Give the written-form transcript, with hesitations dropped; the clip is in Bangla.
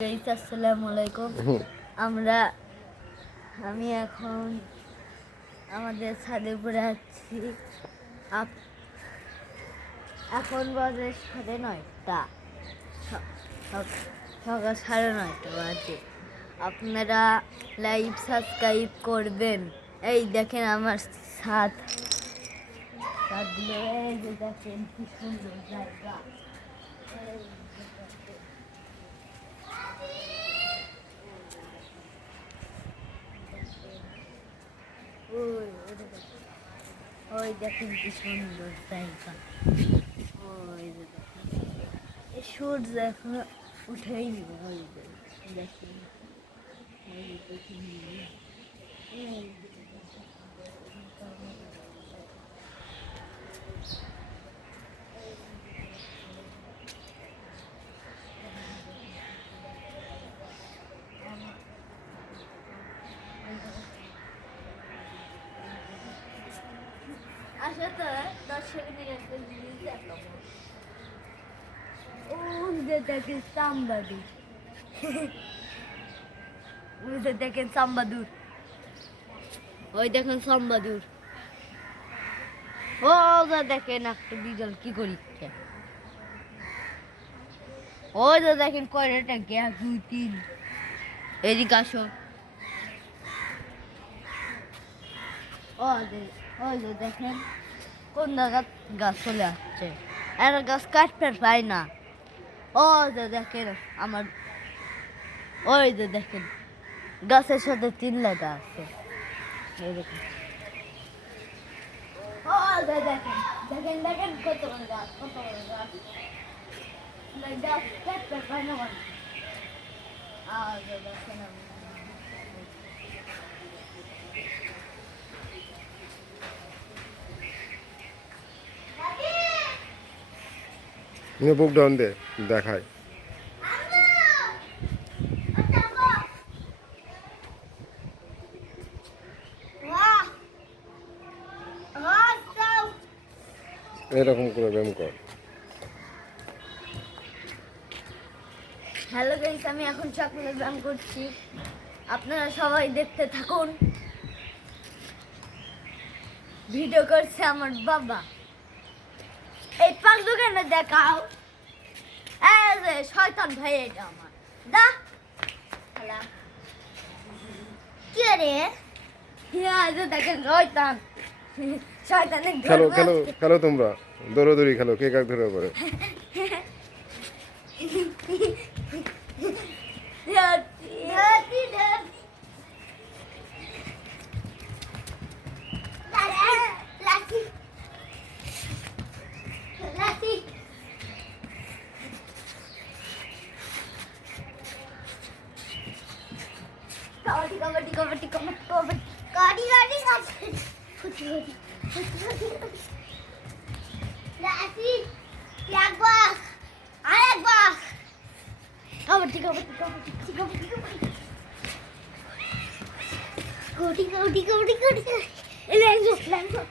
আসসালামু আলাইকুম। আমি এখন আমাদের ছাদের উপরে আছি। এখন বাজে 9:30, সকাল 9:30 বাজে। আপনারা লাইভ সাবস্ক্রাইব করবেন। এই দেখেন আমার ছাদগুলো, এই যে দেখেন কি সুন্দর জায়গা। ওই দেখেন কি সুন্দর জায়গা। ওই যে দেখেন সূর্য এখন উঠেই নিবে। ওই যে দেখেন, আসলে 10 মিনিট একটা জিনিস দেখলাম। ওই যে দেখেন সাম্বাদুর, ওই যে দেখেন সাম্বাদুর, ওই দেখেন সাম্বাদুর। ও যে দেখেন একটা বিজল কি করি। ওই যে দেখেন কয়টা গ্যাস, 2-3। এদিকে আসো। ওই যে দেখেন কোন জায়গা গাছ চলে আসছে। একটা গাছ কাটতে পাই না। ওই যে দেখেন আমার, ওই যে দেখেন গাছের সাথে 3 লেখা আছে। এই দেখেন, ওই যে দেখেন দেখেন দেখেন কত বড় গাছ, কত বড় গাছ। গাছ কাটতে পাই না মানুষ। আর দেখেন বুক ডাউন দে দেখায়। এরকম করে ব্যায়াম কর। হ্যালো গাইস, আমি এখন চকলেট ব্যায়াম করছি। আপনারা সবাই দেখতে থাকুন। ভিডিও করছে আমার বাবা। এই পাক দোকানে দেখাও। এই যে শয়তান ভাই, এটা আমার দা খেলা কি রে। যে দেখেন শয়তান, শয়তানের খেলো খেলো খেলো, তোমরা দৌড়াদৌড়ি খেলো, কে কাক ধরে করে। कबड्डी कबड्डी कबड्डी कबड्डी गाड़ी गाड़ी गाड़ी कुछ लासी लगवा आलगवा कबड्डी कबड्डी कबड्डी कबड्डी कबड्डी कबड्डी कबड्डी कबड्डी कबड्डी लेंगो लेंगो